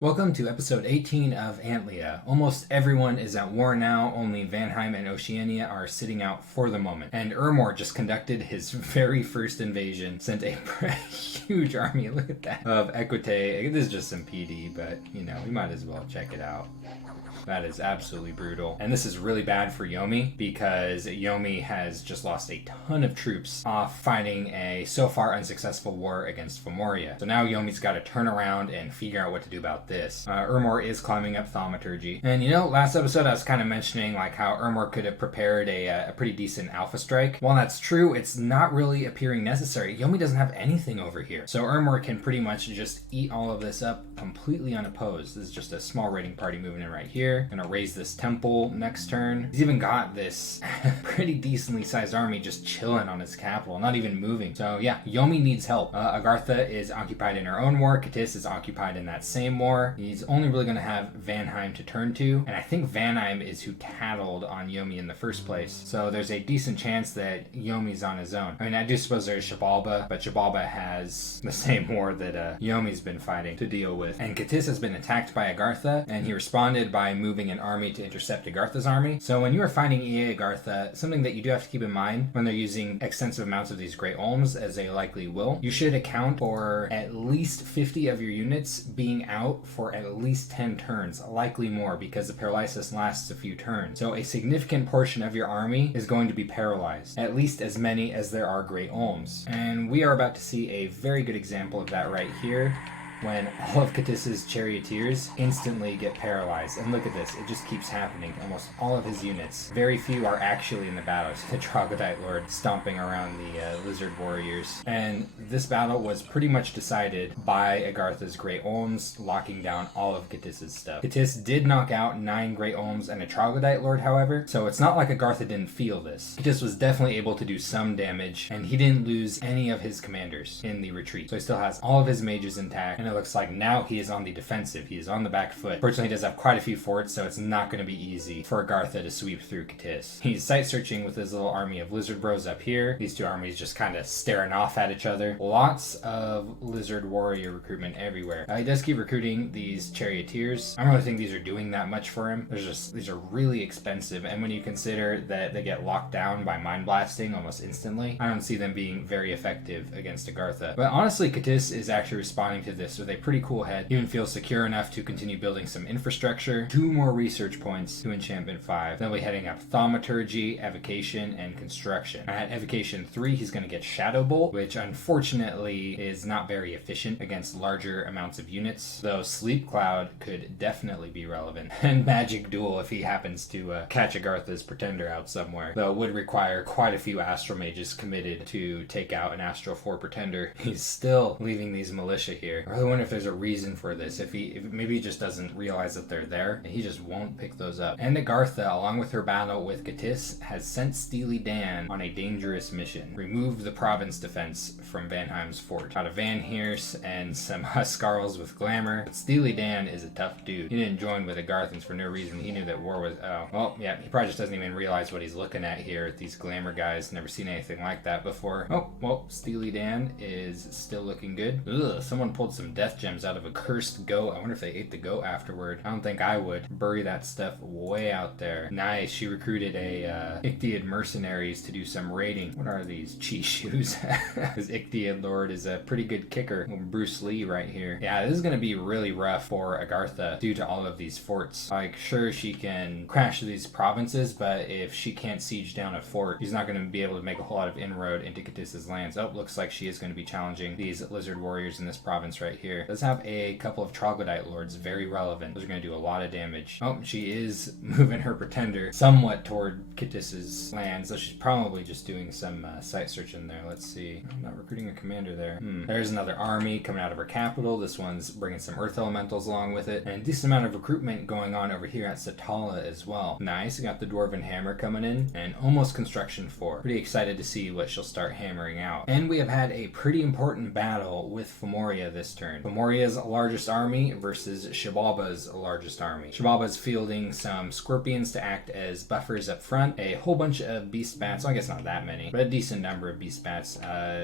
Welcome to episode 18 of Antlia. Almost everyone is at war now, only Vanheim and Oceania are sitting out for the moment. And Ermor just conducted his very first invasion, sent a huge army, look at that, of Equite. This is just some PD, but we might as well check it out. That is absolutely brutal. And this is really bad for Yomi because Yomi has just lost a ton of troops off fighting a so far unsuccessful war against Mauryas. So now Yomi's got to turn around and figure out what to do about this. Ermor is climbing up thaumaturgy. And last episode I was kind of mentioning like how Ermor could have prepared a pretty decent alpha strike. While that's true, it's not really appearing necessary. Yomi doesn't have anything over here. So Ermor can pretty much just eat all of this up completely unopposed. This is just a small raiding party moving in right here. Gonna raise this temple next turn. He's even got this pretty decently sized army just chilling on his capital, not even moving. So yeah, Yomi needs help. Agartha is occupied in her own war. Katis is occupied in that same war. He's only really gonna have Vanheim to turn to, and I think Vanheim is who tattled on Yomi in the first place. So there's a decent chance that Yomi's on his own. I mean, I do suppose there's Shabalba, but Shabalba has the same war that Yomi's been fighting to deal with. And Katis has been attacked by Agartha, and he responded by moving an army to intercept Agartha's army. So when you are fighting EA Agartha, something that you do have to keep in mind when they're using extensive amounts of these Great Olms, as they likely will, you should account for at least 50 of your units being out for at least 10 turns, likely more because the paralysis lasts a few turns. So a significant portion of your army is going to be paralyzed, at least as many as there are Great Olms. And we are about to see a very good example of that right here, when all of Katis's charioteers instantly get paralyzed. And look at this, it just keeps happening. Almost all of his units. Very few are actually in the battle. It's the Troglodyte Lord stomping around the lizard warriors. And this battle was pretty much decided by Agartha's Great Olms, locking down all of Katis's stuff. Katis did knock out 9 Great Olms and a Troglodyte Lord, however, so it's not like Agartha didn't feel this. Katis was definitely able to do some damage, and he didn't lose any of his commanders in the retreat. So he still has all of his mages intact, and it looks like now he is on the defensive. He is on the back foot. Fortunately, he does have quite a few forts, so it's not going to be easy for Agartha to sweep through Katis. He's sight searching with his little army of lizard bros up here. These two armies just kind of staring off at each other. Lots of lizard warrior recruitment everywhere. He does keep recruiting these charioteers. I don't really think these are doing that much for him. These are really expensive, and when you consider that they get locked down by mind blasting almost instantly, I don't see them being very effective against Agartha. But honestly, Katis is actually responding to this with a pretty cool head. He even feels secure enough to continue building some infrastructure. 2 more research points to enchantment 5. Then we'll be heading up thaumaturgy, evocation, and construction. At evocation 3, he's going to get shadow bolt, which unfortunately is not very efficient against larger amounts of units, though sleep cloud could definitely be relevant. And magic duel if he happens to catch Agartha's pretender out somewhere, though it would require quite a few astral mages committed to take out an astral 4 pretender. He's still leaving these militia here. I really wonder if there's a reason for this, if maybe he just doesn't realize that they're there and he just won't pick those up. And Agartha, along with her battle with Katis, has sent Steely Dan on a dangerous mission. Remove the province defense from Vanheim's fort. Got a Van Heers and some Huskarls with glamour. But Steely Dan is a tough dude. He didn't join with Agarthans for no reason. He knew that war was he probably just doesn't even realize what he's looking at here. These glamour guys, never seen anything like that before. Oh, well, Steely Dan is still looking good. Ugh, someone pulled some death gems out of a cursed goat. I wonder if they ate the goat afterward. I don't think I would. Bury that stuff way out there. Nice. She recruited a Ichthyid mercenaries to do some raiding. What are these? Cheese shoes. This Ichthyid lord is a pretty good kicker. Bruce Lee right here. Yeah, this is going to be really rough for Agartha due to all of these forts. Like, sure, she can crash these provinces, but if she can't siege down a fort, she's not going to be able to make a whole lot of inroad into Katis's lands. Oh, looks like she is going to be challenging these lizard warriors in this province right here. Does have a couple of Troglodyte Lords, very relevant. Those are going to do a lot of damage. Oh, she is moving her pretender somewhat toward Katis's lands, so she's probably just doing some site searching there. Let's see. I'm not recruiting a commander there. There's another army coming out of her capital. This one's bringing some earth elementals along with it, and a decent amount of recruitment going on over here at Satala as well. Nice. We got the Dwarven Hammer coming in, and almost construction 4. Pretty excited to see what she'll start hammering out. And we have had a pretty important battle with Mauryas this turn. turn. Mauryas' largest army versus Xibalba's largest army. Xibalba's fielding some scorpions to act as buffers up front, a whole bunch of beast bats, well, I guess not that many, but a decent number of beast bats,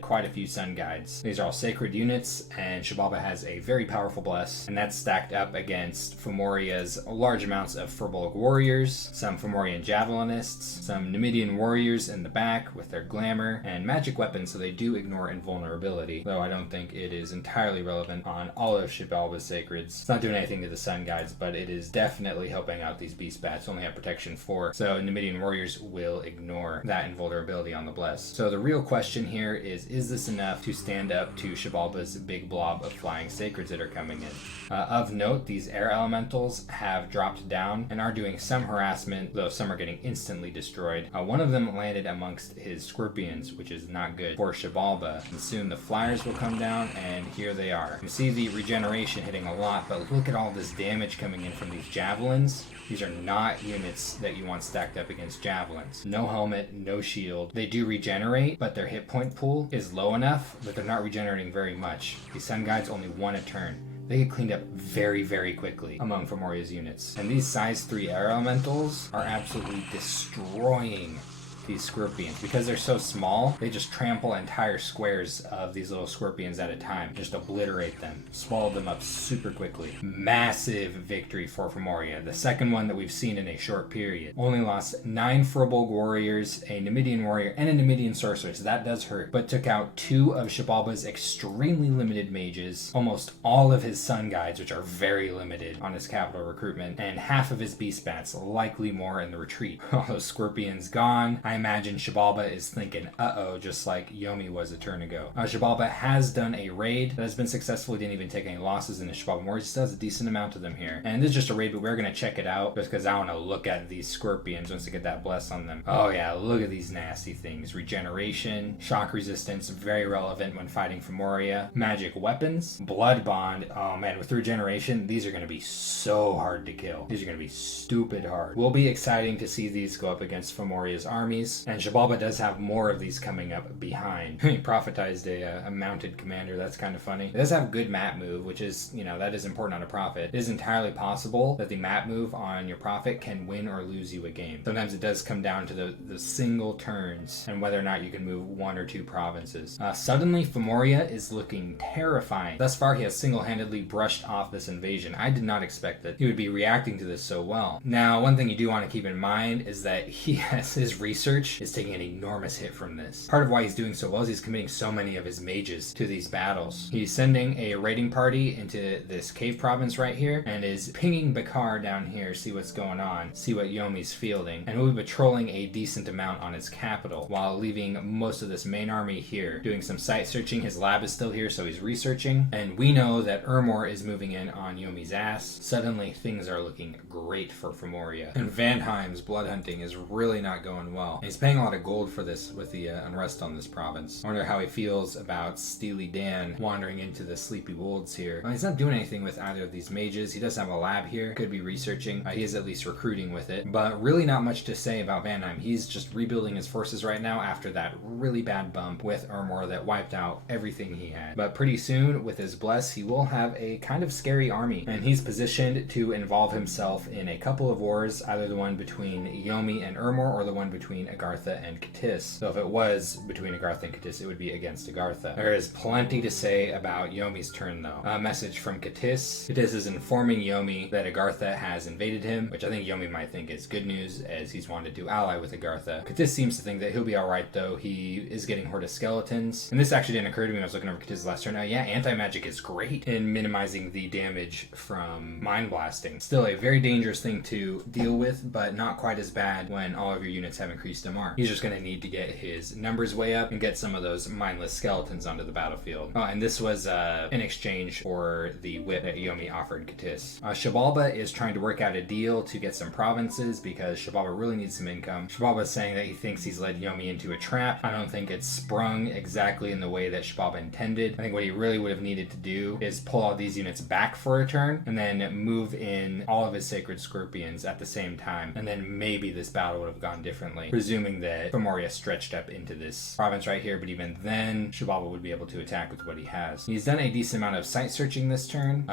quite a few sun guides. These are all sacred units, and Xibalba has a very powerful bless, and that's stacked up against Mauryas' large amounts of Furbolg warriors, some Fomorian javelinists, some Numidian warriors in the back with their glamour, and magic weapons, so they do ignore invulnerability, though I don't think it is entirely relevant on all of Xibalba's sacreds. It's not doing anything to the sun guides, but it is definitely helping out these beast bats, only have protection 4, so Numidian warriors will ignore that invulnerability on the bless. So the real question here is this enough to stand up to Xibalba's big blob of flying sacreds that are coming in? Of note, these air elementals have dropped down and are doing some harassment, though some are getting instantly destroyed. One of them landed amongst his scorpions, which is not good for Xibalba. And soon the flyers will come down, and here they are. You see the regeneration hitting a lot, but look at all this damage coming in from these javelins. These are not units that you want stacked up against javelins. No helmet, no shield. They do regenerate, but their hit point pool is low enough that they're not regenerating very much. These sun guides only 1 a turn. They get cleaned up very, very quickly among Mauryas' units. And these size 3 air elementals are absolutely destroying these scorpions. Because they're so small, they just trample entire squares of these little scorpions at a time. Just obliterate them. Swallow them up super quickly. Massive victory for Mauria. The second one that we've seen in a short period. Only lost 9 Furbolg warriors, a Numidian warrior, and a Numidian sorcerer, so that does hurt. But took out 2 of Xibalba's extremely limited mages, almost all of his sun guides, which are very limited on his capital recruitment, and half of his beast bats, likely more in the retreat. All those scorpions gone. I imagine Xibalba is thinking, uh-oh, just like Yomi was a turn ago. Xibalba has done a raid that has been successful. He didn't even take any losses in the Xibalba Mauryas. He still has a decent amount of them here. And this is just a raid, but we're going to check it out just because I want to look at these scorpions once they get that bless on them. Oh yeah, look at these nasty things. Regeneration, shock resistance, very relevant when fighting for Mauria. Magic weapons, blood bond. Oh man, with regeneration, these are going to be so hard to kill. These are going to be stupid hard. Will be exciting to see these go up against Mauryas' armies. And Xibalba does have more of these coming up behind. He prophetized a mounted commander. That's kind of funny. It does have good map move, which is, that is important on a prophet. It is entirely possible that the map move on your prophet can win or lose you a game. Sometimes it does come down to the single turns and whether or not you can move 1 or 2 provinces. Suddenly, Mauria is looking terrifying. Thus far, he has single-handedly brushed off this invasion. I did not expect that he would be reacting to this so well. Now, one thing you do want to keep in mind is that he has his research is taking an enormous hit from this. Part of why he's doing so well is he's committing so many of his mages to these battles. He's sending a raiding party into this cave province right here and is pinging Bakar down here, see what's going on, see what Yomi's fielding, and we'll be patrolling a decent amount on his capital while leaving most of this main army here, doing some site searching. His lab is still here, so he's researching, and we know that Ermor is moving in on Yomi's ass. Suddenly, things are looking great for Mauria. And Vanheim's blood hunting is really not going well. He's paying a lot of gold for this with the unrest on this province. I wonder how he feels about Steely Dan wandering into the sleepy wolds here. Well, he's not doing anything with either of these mages. He does have a lab here. Could be researching. He is at least recruiting with it. But really not much to say about Vanheim. He's just rebuilding his forces right now after that really bad bump with Ermor that wiped out everything he had. But pretty soon, with his bless, he will have a kind of scary army. And he's positioned to involve himself in a couple of wars, either the one between Yomi and Ermor or the one between Agartha and Katis. So if it was between Agartha and Katis, it would be against Agartha. There is plenty to say about Yomi's turn, though. A message from Katis. Katis is informing Yomi that Agartha has invaded him, which I think Yomi might think is good news, as he's wanted to ally with Agartha. Katis seems to think that he'll be alright, though. He is getting horde of skeletons. And this actually didn't occur to me when I was looking over Katis' last turn. Yeah, anti-magic is great in minimizing the damage from mind blasting. Still a very dangerous thing to deal with, but not quite as bad when all of your units have increased MR. He's just going to need to get his numbers way up and get some of those mindless skeletons onto the battlefield. And this was in exchange for the whip that Yomi offered Katis. Xibalba is trying to work out a deal to get some provinces because Xibalba really needs some income. Xibalba is saying that he thinks he's led Yomi into a trap. I don't think it's sprung exactly in the way that Xibalba intended. I think what he really would have needed to do is pull all these units back for a turn and then move in all of his sacred scorpions at the same time, and then maybe this battle would have gone differently. presuming that Mauryas stretched up into this province right here, but even then, Xibalba would be able to attack with what he has. He's done a decent amount of site searching this turn.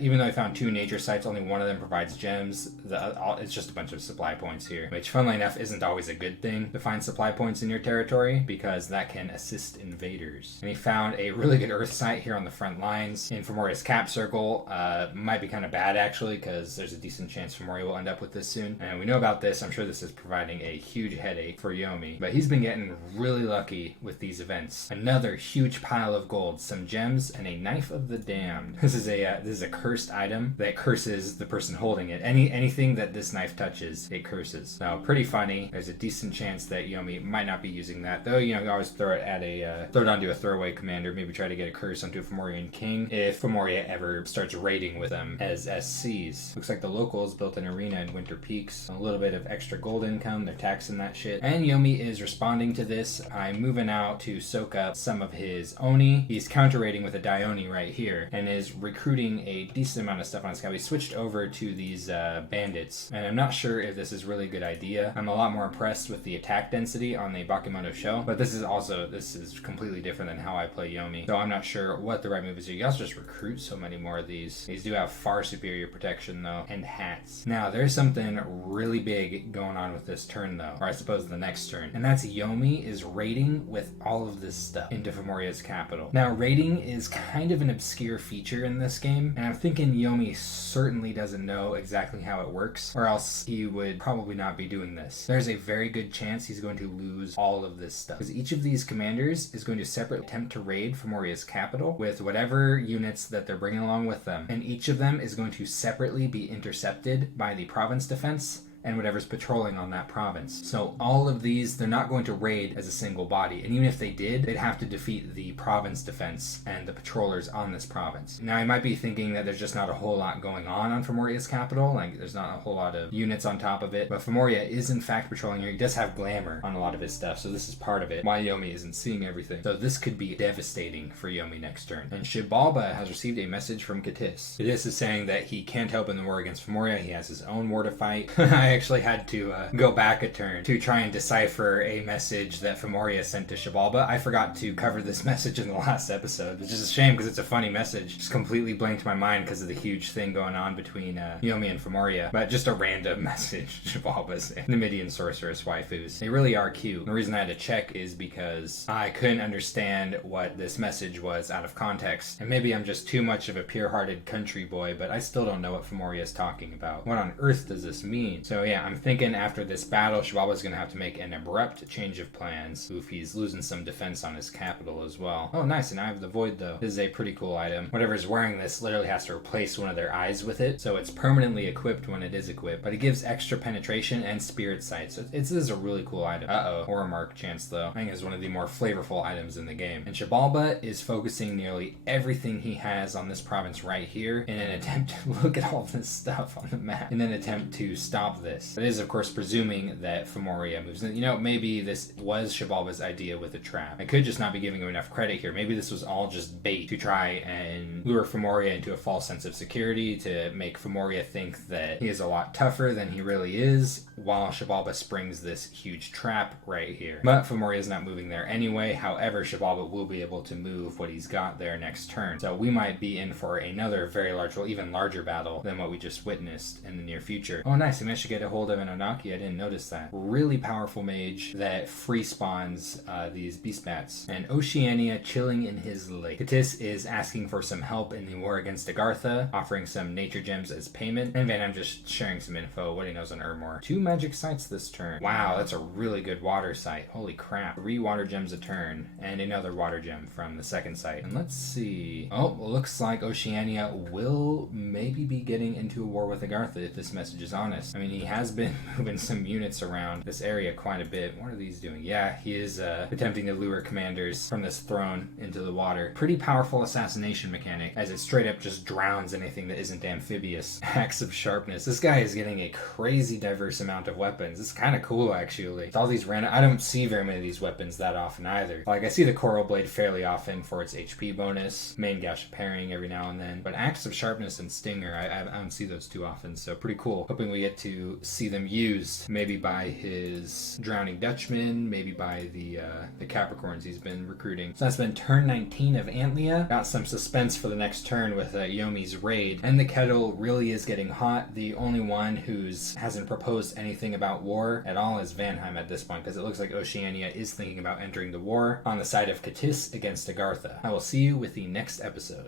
Even though I found 2 nature sites, only one of them provides gems. It's just a bunch of supply points here, which funnily enough isn't always a good thing to find supply points in your territory because that can assist invaders. And he found a really good earth site here on the front lines in Mauryas cap circle. Might be kind of bad actually because there's a decent chance Mauria will end up with this soon. And we know about this. I'm sure this is providing a huge headache for Yomi, but he's been getting really lucky with these events. Another huge pile of gold, some gems, and a knife of the damned. This is a cursed item that curses the person holding it. Anything that this knife touches, it curses. Now, pretty funny. There's a decent chance that Yomi might not be using that, though. You always throw it onto a throwaway commander. Maybe try to get a curse onto a Fomorian king if Fomoria ever starts raiding with them as SCs. Looks like the locals built an arena in Winter Peaks. A little bit of extra gold income. They're taxing that shit. And Yomi is responding to this. I'm moving out to soak up some of his Oni. He's counter raiding with a Dyne right here and is recruiting a decent amount of stuff on his scout. He switched over to these bandits, and I'm not sure if this is really a good idea. I'm a lot more impressed with the attack density on the Bakemono shell, but this is completely different than how I play Yomi, so I'm not sure what the right move is here. You also just recruit so many more of these. These do have far superior protection though, and hats. Now there's something really big going on with this turn though, or I suppose the next turn, and that's Yomi is raiding with all of this stuff into Fomoria's capital. Now raiding is kind of an obscure feature in this game, and I'm thinking Yomi certainly doesn't know exactly how it works, or else he would probably not be doing this. There's a very good chance he's going to lose all of this stuff, because each of these commanders is going to separately attempt to raid Fomoria's capital with whatever units that they're bringing along with them, and each of them is going to separately be intercepted by the province defense and whatever's patrolling on that province. So all of these, they're not going to raid as a single body. And even if they did, they'd have to defeat the province defense and the patrollers on this province. Now, I might be thinking that there's just not a whole lot going on Fomoria's capital. Like, there's not a whole lot of units on top of it. But Fomoria is, in fact, patrolling here. He does have glamour on a lot of his stuff, so this is part of it. Why Yomi isn't seeing everything. So this could be devastating for Yomi next turn. And Xibalba has received a message from Katis. Katis is saying that he can't help in the war against Fomoria. He has his own war to fight. I actually had to go back a turn to try and decipher a message that Fomoria sent to Xibalba. I forgot to cover this message in the last episode, which is a shame because it's a funny message. Just completely blanked my mind because of the huge thing going on between Yomi and Fomoria. But just a random message. Xibalba's Numidian sorceress waifus. They really are cute. The reason I had to check is because I couldn't understand what this message was out of context. And maybe I'm just too much of a pure-hearted country boy, but I still don't know what Fomoria is talking about. What on earth does this mean? So yeah, I'm thinking after this battle, Xibalba's going to have to make an abrupt change of plans. Oof, he's losing some defense on his capital as well. Oh, nice, and I have the Void, though. This is a pretty cool item. Whatever's wearing this literally has to replace one of their eyes with it, so it's permanently equipped when it is equipped, but it gives extra penetration and spirit sight, so this is a really cool item. Uh-oh, horror mark chance, though. I think it's one of the more flavorful items in the game. And Xibalba is focusing nearly everything he has on this province right here in an attempt to look at all this stuff on the map, in an attempt to stop this. It is, of course, presuming that Fomoria moves. Maybe this was Xibalba's idea with a trap. I could just not be giving him enough credit here. Maybe this was all just bait to try and lure Fomoria into a false sense of security, to make Fomoria think that he is a lot tougher than he really is, while Xibalba springs this huge trap right here. But Fomoria is not moving there anyway. However, Xibalba will be able to move what he's got there next turn. So we might be in for another very large, well, even larger battle than what we just witnessed in the near future. Oh, nice. He managed to get a hold of an Onaki. I didn't notice that. Really powerful mage that free spawns these beast bats. And Oceania chilling in his lake. Katis is asking for some help in the war against Agartha, offering some nature gems as payment. And Van I'm just sharing some info, what he knows on Urmor. 2 magic sites this turn. Wow, that's a really good water site. Holy crap. 3 water gems a turn, and another water gem from the second site. And let's see. Oh, looks like Oceania will maybe be getting into a war with Agartha if this message is honest. I mean, he has been moving some units around this area quite a bit. What are these doing? Yeah, he is attempting to lure commanders from this throne into the water. Pretty powerful assassination mechanic, as it straight up just drowns anything that isn't amphibious. Axe of sharpness. This guy is getting a crazy diverse amount of weapons. It's kind of cool, actually. With all these random... I don't see very many of these weapons that often either. Like, I see the Coral Blade fairly often for its HP bonus, main gash of parrying every now and then, but Axe of Sharpness and Stinger, I don't see those too often, so pretty cool. Hoping we get to see them used, maybe by his drowning Dutchman, maybe by the Capricorns he's been recruiting. So that's been turn 19 of Antlia. Got some suspense for the next turn with Yomi's raid, and the kettle really is getting hot. The only one who's hasn't proposed anything about war at all is Vanheim at this point, because it looks like Oceania is thinking about entering the war on the side of Cadiz against Agartha. I will see you with the next episode.